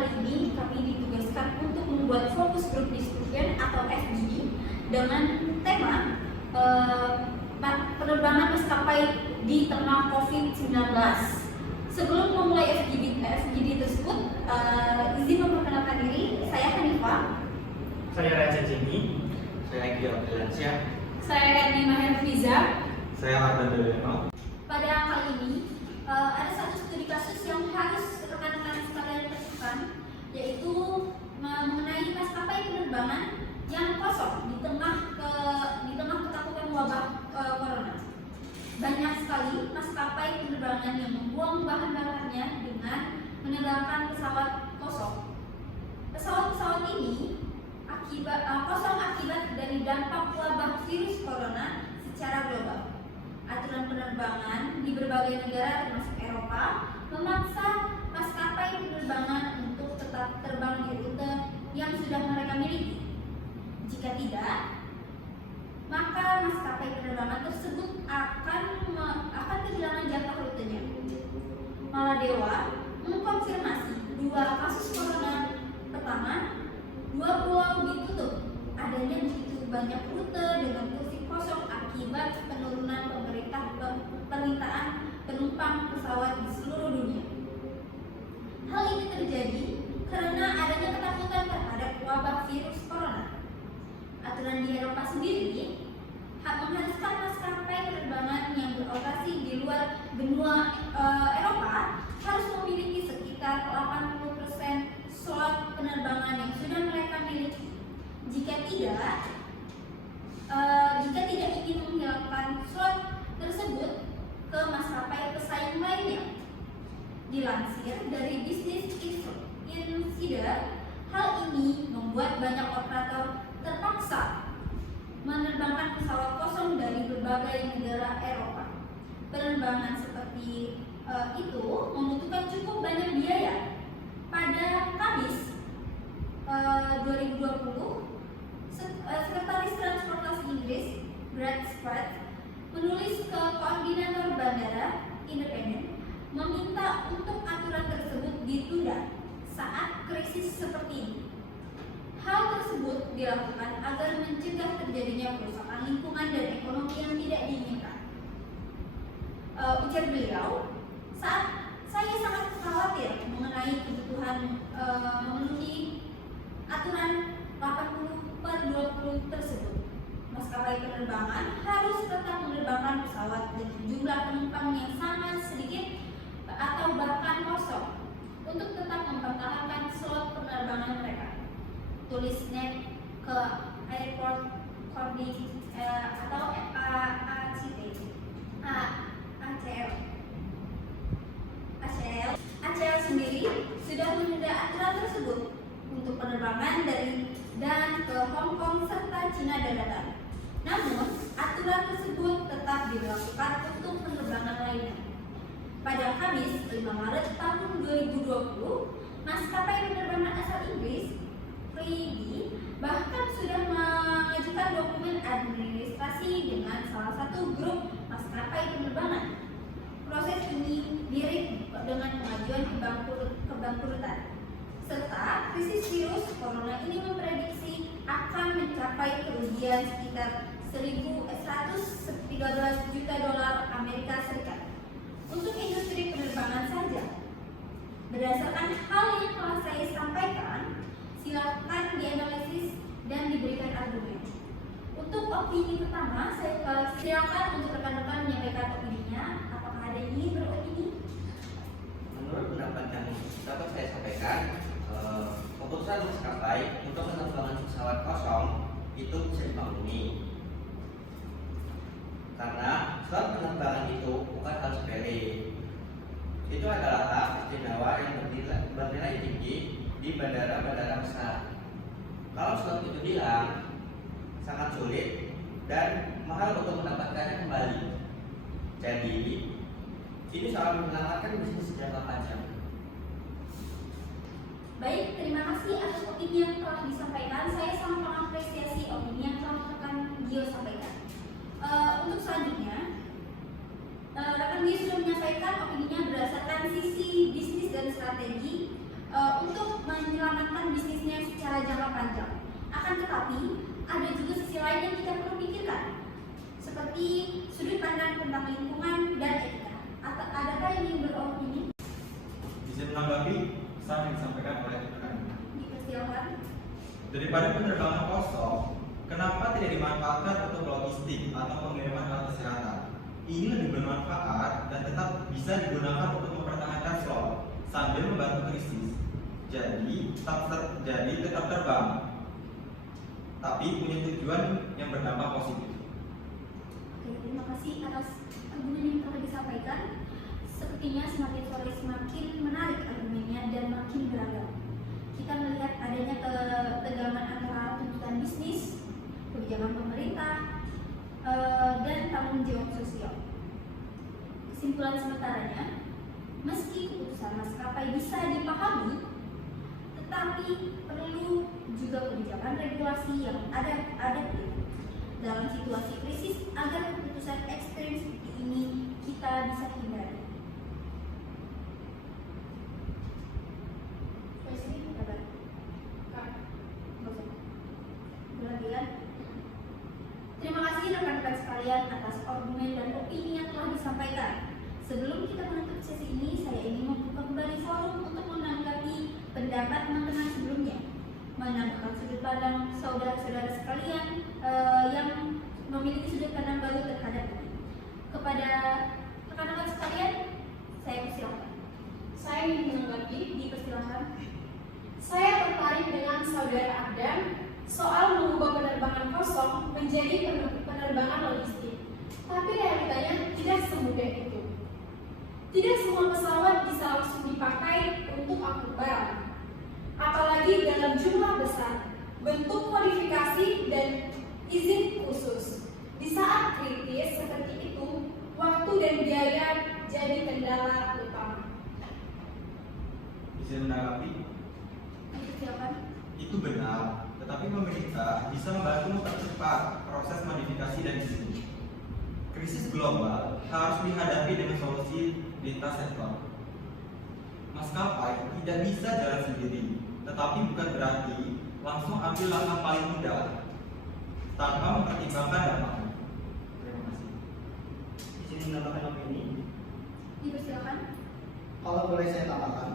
kali ini kami ditugaskan untuk membuat fokus group discussion atau FGD dengan tema penerbangan maskapai di tengah COVID-19. Sebelum memulai FGD tersebut, izin memperkenalkan diri, saya Hanifah. Saya Raja Jenny. Saya Gia Abdilansyah. Saya Erni Maherfiza. Saya Ardan Deleno. Pada kali ini ada satu studi kasus yang harus rekan-rekan sekalian lakukan, yaitu mengenai maskapai penerbangan yang kosong di tengah ketakutan wabah corona. Banyak sekali maskapai penerbangan yang membuang bahan bakarnya dengan meninggalkan pesawat kosong. Pesawat-pesawat ini kosong akibat dari dampak wabah virus corona secara global. Aturan penerbangan di berbagai negara termasuk Eropa memaksa maskapai penerbangan untuk tetap terbang di rute yang sudah mereka miliki. Jika tidak, maka maskapai penerbangan tersebut akan kehilangan jatah rutenya. Maladewa mengkonfirmasi 2 kasus corona. Pertama, 2 pulau ditutup. Adanya begitu banyak rute dengan kursi kosong akibat penurunan permintaan penumpang pesawat di seluruh dunia. Hal ini terjadi karena adanya ketakutan terhadap wabah virus corona. Aturan di Eropa sendiri mengharuskan maskapai penerbangan yang beroperasi di luar benua Eropa harus memiliki sekitar 80% slot penerbangan yang sudah mereka miliki. Jika tidak ingin menghilangkan slot tersebut ke maskapai pesaing lainnya. Dilansir dari Business Insider, hal ini membuat banyak operator terpaksa menerbangkan pesawat kosong dari berbagai negara Eropa. Penerbangan seperti itu membutuhkan cukup banyak biaya. Pada Kamis 2020, Sekretaris Transportasi Inggris Brad Spratt menulis ke koordinator bandara independen meminta untuk aturan tersebut ditunda saat krisis seperti ini. Hal tersebut dilakukan agar mencegah terjadinya kerusakan lingkungan dan ekonomi yang tidak diinginkan. Ujar beliau, saat saya sangat khawatir mengenai kebutuhan memenuhi aturan 80/20 tersebut. Maskapai penerbangan harus tetap menerbangkan pesawat dengan jumlah penumpang yang sangat sedikit atau bahkan kosong untuk tetap mempertahankan slot penerbangan mereka. Tulisnya ke Airport Coordinating atau ACL sendiri sudah menunda aturan tersebut untuk penerbangan dari dan ke Hong Kong serta Cina daratan. Namun, aturan tersebut tetap diberlakukan untuk penerbangan lainnya. Pada Kamis 5 Maret tahun 2020, maskapai penerbangan asal Inggris, Freedy, bahkan sudah mengajukan dokumen administrasi dengan salah satu grup maskapai penerbangan. Proses ini mirip dengan pengajuan kebangkrutan. Serta krisis virus corona ini memprediksi akan mencapai kerugian sekitar 1.113 juta dolar Amerika Serikat untuk industri penerbangan saja. Berdasarkan hal yang telah saya sampaikan, silakan dianalisis dan diberikan argumen. Untuk opini pertama, saya silakan untuk rekan-rekan menyampaikan opininya. Apakah ada yang ingin beropini? Menurut pendapat yang dapat saya sampaikan, keputusan maskapai untuk penerbangan pesawat kosong itu bisa dimaklumi. Karena slot penerbangan itu bukan hal sepele. Itu adalah hak istimewa yang bernilai tinggi di bandara-bandara besar. Kalau slot itu hilang, sangat sulit dan mahal untuk mendapatkannya kembali. Jadi, ini soal menyelamatkan bisnis jangka panjang. Baik, terima kasih atas opini yang telah disampaikan. Saya sangat mengapresiasi opini yang telah rekan Gio sampaikan. Untuk selanjutnya, rekan Gio sudah menyampaikan opininya berdasarkan sisi bisnis dan strategi untuk menyelamatkan bisnisnya secara jangka panjang. Akan tetapi, ada juga sisi lain yang kita perlu pikirkan, seperti sudut pandang tentang lingkungan dan etika. Adakah yang ingin beropini? Bisa menanggapi pesan yang disampaikan oleh rekan. Dipersilakan. Daripada penerbangan kosong, kenapa tidak dimanfaatkan untuk logistik atau pengiriman alat kesehatan? Ini lebih bermanfaat dan tetap bisa digunakan untuk mempertahankan slot sambil membantu krisis. Jadi tetap terbang, tapi punya tujuan yang berdampak positif. Oke, terima kasih atas argumen yang telah disampaikan. Sepertinya semakin sore semakin menarik argumennya dan makin beragam. Kita melihat adanya ketegangan antara tuntutan bisnis, kebijakan pemerintah, dan tanggung jawab sosial. Kesimpulan sementaranya, meski keputusan maskapai bisa dipahami, tetapi perlu juga kebijakan regulasi yang ada dalam situasi krisis agar keputusan ekstrim seperti ini kita bisa hindari. Terima kasih rekan-rekan sekalian atas argumen dan opini yang telah disampaikan. Sebelum kita menutup sesi ini, saya ingin membuka kembali forum untuk menanggapi pendapat teman-teman sebelumnya, menambahkan sudut pandang saudara-saudara sekalian yang memiliki sudut pandang baru terhadap ini. Kepada rekan-rekan sekalian, saya persilakan. Saya ingin menanggapi. Dipersilakan. Saya tertarik dengan saudara Adam soal mengubah penerbangan kosong menjadi penerbangan logistik. Tapi realitanya tidak semudah itu. Tidak semua pesawat bisa langsung dipakai untuk angkut barang, apalagi dalam jumlah besar. Bentuk modifikasi dan izin khusus di saat kritis seperti itu, waktu dan biaya jadi kendala utama. Bisa menanggapi? Dipersilakan. Itu benar, tetapi pemerintah bisa membantu mempercepat proses modifikasi dan izin. Krisis global harus dihadapi dengan solusi lintas sektor. Maskapai tidak bisa jalan sendiri, tetapi bukan berarti langsung ambil langkah paling mudah tanpa mempertimbangkan dampaknya. Terima kasih. Izin menambahkan opini. Dipersilakan. Kalau boleh saya tambahkan,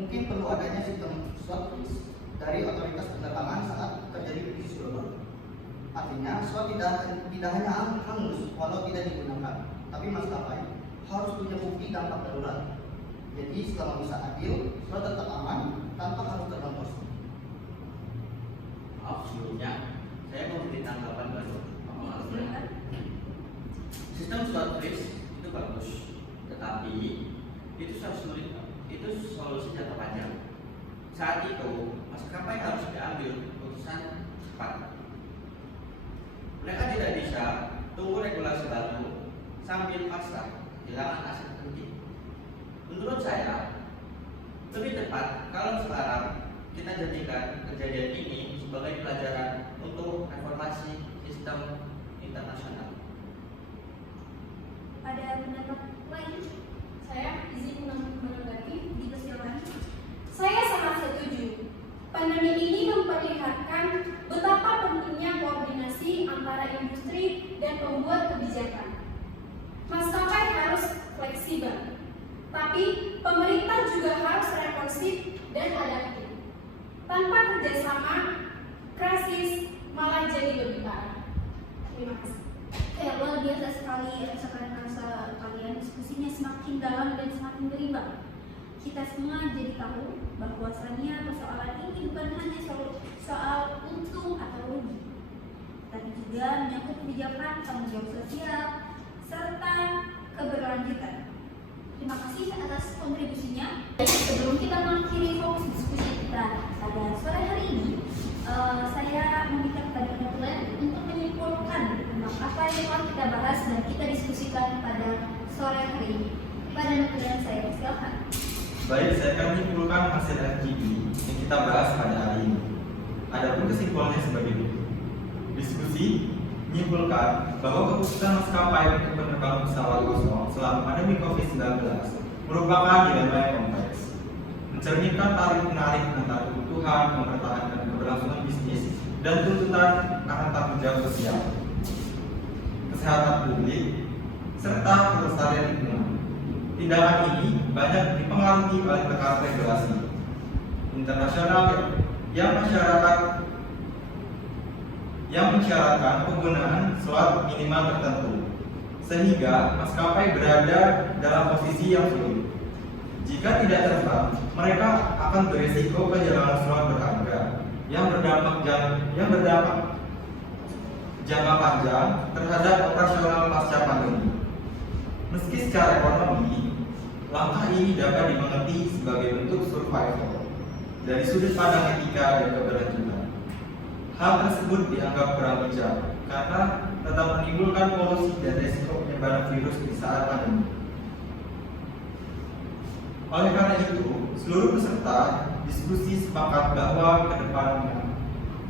mungkin perlu adanya sistem SWOT list dari otoritas penerbangan saat terjadi krisis global. Artinya, SWOT tidak hanya hangus walau tidak digunakan, tapi maskapai harus punya bukti dampak darurat. Jadi, selama bisa adil, SWOT tetap aman tanpa harus terbang kosong. Maaf sebelumnya, saya mau memberi tanggapan baru. Silakan. Sistem SWOT list itu bagus, tetapi itu solusi jangka panjang. Saat itu, maskapai harus diambil keputusan cepat. Mereka tidak bisa tunggu regulasi baru sambil paksa kehilangan aset penting. Menurut saya, lebih tepat kalau sekarang kita jadikan kejadian ini sebagai pelajaran untuk reformasi sistem internasional. Ada pendapat lain? Saya izin menanggapi. Dipersilakan. Saya sangat setuju. Pandemi ini memperlihatkan betapa pentingnya koordinasi antara industri dan pembuat kebijakan. Maskapai harus fleksibel, tapi pemerintah juga harus responsif dan adaptif. Tanpa kerjasama, krisis malah jadi lebih parah. Terima kasih. Kayak luar biasa sekali rasa kalian, diskusinya semakin dalam dan semakin berimbang. Kita semua jadi tahu bahwasannya persoalan ini bukan hanya soal untung atau rugi, tapi juga menyangkut kebijakan, tanggung jawab sosial, serta keberlanjutan. Terima kasih atas kontribusinya. Sebelum kita mengakhiri fokus diskusi kita pada sore hari ini, saya meminta kepada kalian untuk menyimpulkan tentang apa yang telah kita bahas dan kita diskusikan pada sore hari ini. Pada kalian saya persilakan. Baik, saya akan menyimpulkan hasil RGB yang kita bahas pada hari ini. Adapun kesimpulannya sebagai berikut. Diskusi menyimpulkan bahwa keputusan maskapai untuk penerbangan pesawat kosong selama pandemi COVID-19 merupakan dilema yang kompleks. mencerminkan tarik-menarik antara kebutuhan mempertahankan keberlangsungan bisnis dan tuntutan akan tanggung jawab sosial, kesehatan publik, serta kelestarian lingkungan. Tindakan ini banyak dipengaruhi oleh tekanan regulasi internasional yang mensyaratkan penggunaan slot minimal tertentu, sehingga maskapai berada dalam posisi yang sulit. Jika tidak terbang, mereka akan berisiko kehilangan slot berharga yang berdampak jangka panjang terhadap operasional pasca pandemi. Meski secara ekonomi, langkah ini dapat dimengerti sebagai bentuk survival dari sudut pandang etika dan keberlanjutan. Hal tersebut dianggap kurang bijak karena tetap menimbulkan polusi dan risiko penyebaran virus di saat pandemi. Oleh karena itu, seluruh peserta diskusi sepakat bahwa ke depannya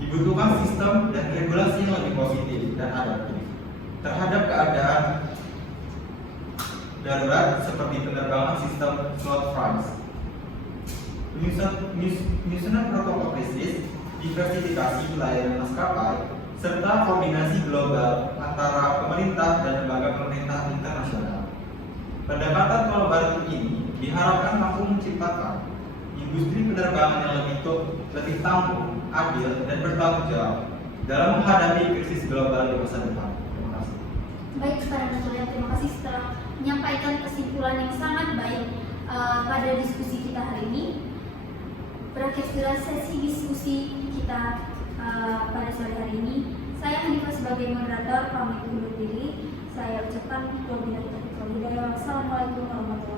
dibutuhkan sistem dan regulasi yang lebih positif dan adaptif terhadap keadaan darurat seperti penerbangan sistem slot price, penyusunan protokol krisis, diversifikasi pelayanan maskapai, serta koordinasi global antara pemerintah dan lembaga pemerintah internasional. Pendekatan kolaboratif ini diharapkan mampu menciptakan industri penerbangan yang lebih tangguh, adil, dan bertanggung jawab dalam menghadapi krisis global di masa depan. Terima kasih. Baik, para penonton, terima kasih setelah menyampaikan kesimpulan yang sangat baik pada diskusi kita hari ini. Berakhir sudah sesi diskusi kita pada sore hari ini. Saya Hanifah sebagai moderator pamit undur diri. Saya ucapkan wabillahi taufiq wal hidayah. Wassalamualaikum warahmatullahi wabarakatuh.